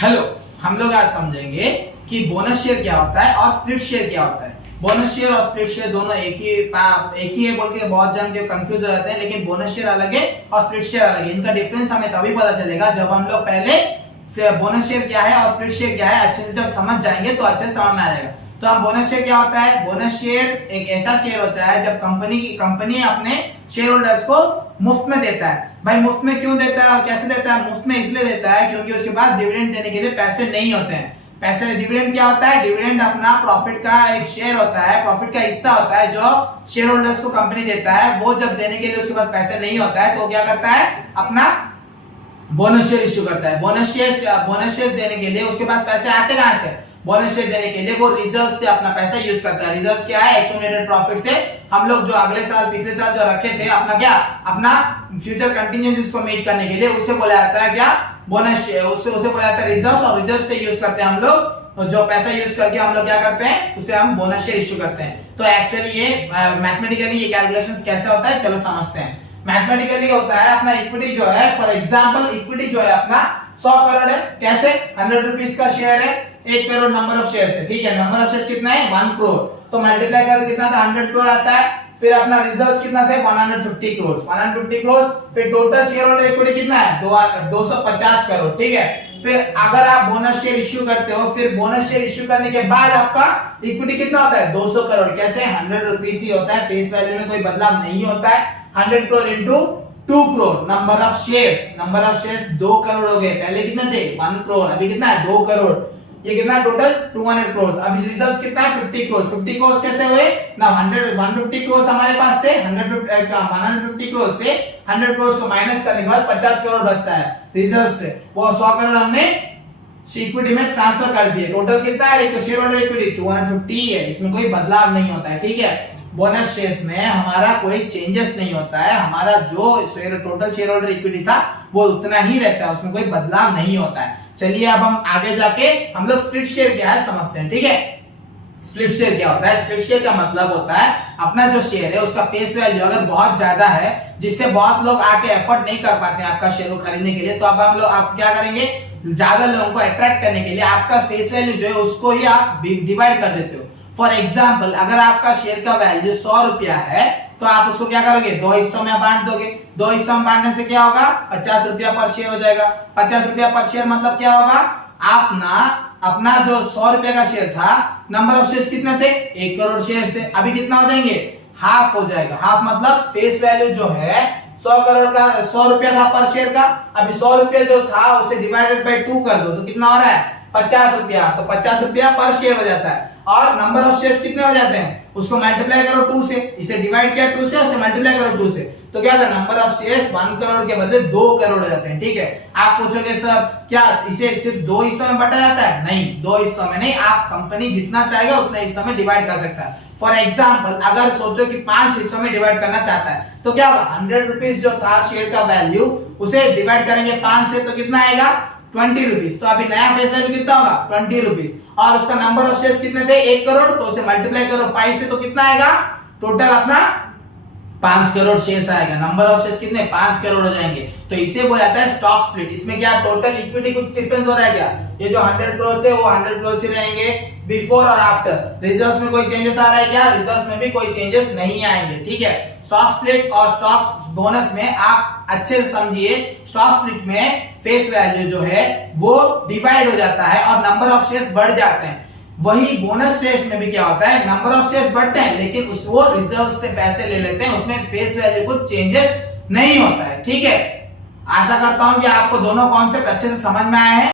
Hello, हम लोग आज समझेंगे कि बोनस शेयर क्या होता है और स्प्लिट शेयर क्या होता है। बोनस शेयर और स्प्लिट शेयर दोनों एक ही है बोल के बहुत जन के कंफ्यूज हो जाते हैं, लेकिन बोनस शेयर अलग है और स्प्लिट शेयर अलग है। इनका डिफरेंस हमें तभी पता चलेगा जब हम लोग पहले बोनस शेयर क्या है और स्प्लिट शेयर क्या है अच्छे से जब समझ जाएंगे तो अच्छे से समझ में आ जाएगा। तो हम बोनस शेयर क्या होता है? बोनस शेयर एक ऐसा शेयर होता है जब कंपनी अपने शेयर होल्डर्स को मुफ्त में देता है। भाई मुफ्त में क्यों देता है और कैसे देता है? मुफ्त में इसलिए देता है क्योंकि उसके पास डिविडेंड देने के लिए पैसे नहीं होते हैं। पैसे डिविडेंड क्या होता है? डिविडेंड अपना प्रॉफिट का एक शेयर होता है, प्रॉफिट का हिस्सा होता है जो शेयर होल्डर्स को कंपनी देता है। वो जब देने के लिए उसके पास पैसे नहीं होता है तो क्या करता है? अपना बोनस शेयर इश्यू करता है। बोनस शेयर देने के लिए उसके पास पैसे आते कहां से? बोनस शेयर देने के लिए वो रिजर्व से अपना पैसा यूज करता है। रिजर्व क्या है? एक्यूमुलेटेड प्रॉफिट से हम लोग जो अगले साल पिछले साल जो रखे थे अपना फ्यूचर कंटिजेंसीज को मीट करने के लिए उसे बोला जाता है क्या? Bonus share. उसे बोला जाता है रिजर्व, और रिजर्व से यूज करते हैं हम लोग जो पैसा यूज करके हम लोग क्या करते हैं? उसे हम बोनस शेयर इश्यू करते हैं। तो एक्चुअली ये मैथमेटिकली ये कैलकुलेशंस कैसे होता है चलो समझते हैं। मैथमेटिकली होता है अपना इक्विटी जो है, फॉर एग्जांपल इक्विटी जो है अपना 100 करोड़ है। कैसे? 100 रुपीस का शेयर है, 1 करोड़ नंबर ऑफ शेयर्स है। ठीक है, नंबर ऑफ शेयर्स कितना है? 1 करोड़। तो मल्टीप्लाई करके कितना था? 100 करोड़ आता है। फिर अपना रिजर्व्स कितना थे? 150 करोड़। 150 करोड़। फिर टोटल शेयर होल्डर इक्विटी कितना है? 250 करोड़। ठीक है, फिर अगर आप बोनस शेयर इश्यू करते हो, फिर बोनस शेयर इश्यू करने के बाद आपका इक्विटी कितना होता है? 200 करोड़। कैसे? 100 रुपीस ही होता है, फेस वैल्यू में कोई बदलाव नहीं होता है। 100 crore into 2 crore number of shares 2 crore हो गए। पहले कितने थे? 1 करोड़। अभी कितना है? 2 करोड़। ये कितना टोटल? 200 करोड़। अभी रिजर्व्स कितना है? 50 करोड़। 50 करोड़ कैसे हुए ना? 150 करोड़ हमारे पास थे। 150 करोड़ से 100 करोड़ को माइनस करने के बाद 50 करोड़ बचता है रिजर्व से। वो 100 करोड़ हमने इक्विटी में ट्रांसफर कर दिए। टोटल कितना है? शेयर होल्डर इक्विटी 250 है, इसमें कोई बदलाव नहीं होता है। ठीक है, बोनस शेयर्स में हमारा कोई चेंजेस नहीं होता है। हमारा जो टोटल शेयर होल्डर इक्विटी था वो उतना ही रहता है, उसमें कोई बदलाव नहीं होता है। चलिए अब हम आगे जाके हम लोग स्प्लिट शेयर क्या है समझते हैं। ठीक है, स्प्लिट शेयर क्या होता है? स्प्लिट शेयर का मतलब होता है अपना जो शेयर है उसका फेस वैल्यू अगर बहुत ज्यादा है जिससे बहुत लोग आके एफर्ट नहीं कर पाते हैं आपका शेयर को खरीदने के लिए, तो अब हम लोग आप क्या करेंगे? ज्यादा लोगों को अट्रैक्ट करने के लिए आपका फेस वैल्यू जो है उसको ही आप डिवाइड कर देते हो। फॉर एग्जाम्पल अगर आपका शेयर का वैल्यू 100 रुपया है तो आप उसको क्या करोगे? 2 हिस्सों में बांट दोगे। 2 हिस्सों में बांटने से क्या होगा? 50 रुपया पर शेयर हो जाएगा। 50 रुपया पर शेयर मतलब क्या होगा? अपना जो 100 रुपया का शेयर था, नंबर ऑफ शेयर्स कितने थे? 1 करोड़ शेयर्स थे। अभी कितना हो जाएंगे? हाफ हो जाएगा। हाफ मतलब फेस वैल्यू जो है 100 करोड़ का 100 रुपया था पर शेयर का। अभी 100 रुपया जो था उसे डिवाइडेड बाय 2 कर दो तो कितना हो रहा है? 50 रुपया। तो 50 रुपया पर शेयर हो जाता है। और नंबर ऑफ शेयर्स कितने हो जाते हैं? उसको मल्टीप्लाई करो 2 से, इसे डिवाइड किया 2 से, उसे मल्टीप्लाई करो 2 से, तो क्या होता है? नंबर ऑफ शेयर्स 1 करोड़ के बदले 2 करोड़ हो जाते हैं। ठीक है, आप पूछोगे सर क्या इसे सिर्फ 2 हिस्सों में बांटा जाता है? नहीं, 2 हिस्सों में नहीं, आप कंपनी जितना चाहेगा उतने हिस्सों में डिवाइड कर सकता है। फॉर एग्जाम्पल अगर सोचो कि 5 हिस्सों में डिवाइड करना चाहता है तो क्या होगा? 100 रुपीज जो था शेयर का वैल्यू उसे डिवाइड करेंगे 5 से तो कितना आएगा? 20 रुपीज। तो अभी नया फेस वैल्यू कितना होगा? 20 रुपीज। और उसका नंबर ऑफ शेयर्स कितने थे? 1 करोड़। तो उसे मल्टीप्लाई करो 5 से तो कितना आएगा? टोटल अपना 5 करोड़ शेयर्स आएगा। नंबर ऑफ शेयर्स कितने? 5 करोड़ हो जाएंगे। तो इसे बोला जाता है स्टॉक स्प्लिट। इसमें क्या टोटल इक्विटी कुछ डिफरेंस हो रहा है क्या? ये जो 100 करोड़ से वो 100 करोड़ से रहेंगे बिफोर और आफ्टर। रिजर्व्स में कोई चेंजेस आ रहा है क्या? रिजर्व्स में भी कोई चेंजेस नहीं आएंगे। ठीक है, स्टॉक स्प्लिट और स्टॉक बोनस में आप अच्छे से समझिए। स्टॉक स्प्लिट में फेस वैल्यू जो है वो डिवाइड हो जाता है और नंबर ऑफ शेयर्स बढ़ जाते हैं। वही बोनस शेयर्स में भी क्या होता है? नंबर ऑफ शेयर्स बढ़ते हैं लेकिन वो रिजर्व से पैसे ले लेते हैं, उसमें फेस वैल्यू कुछ चेंजेस नहीं होता है। ठीक है, आशा करता हूं कि आपको दोनों कॉन्सेप्ट अच्छे से समझ में आए हैं।